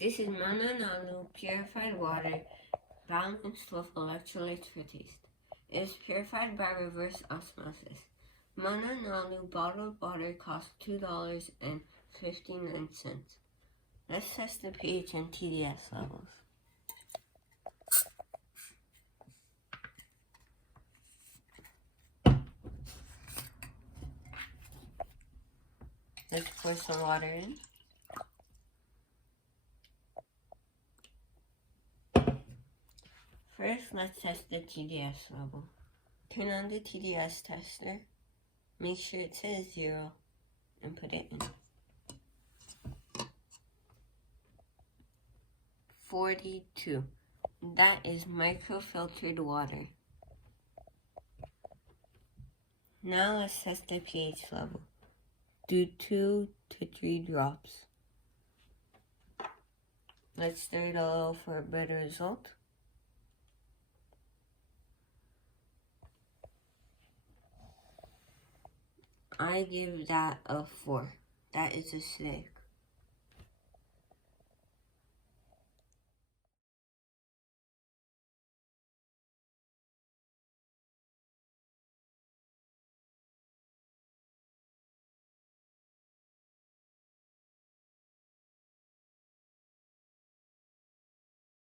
This is Mananalu Purified water balanced with electrolytes for taste. It is purified by reverse osmosis. Mananalu bottled water costs $2.59. Let's test the pH and TDS levels. Let's pour some water in. First, let's test the TDS level. Turn on the TDS tester, make sure it says 0, and put it in. 42. That is microfiltered water. Now let's test the pH level. Do 2 to 3 drops. Let's stir it a little for a better result. I give that a 4. That is acidic.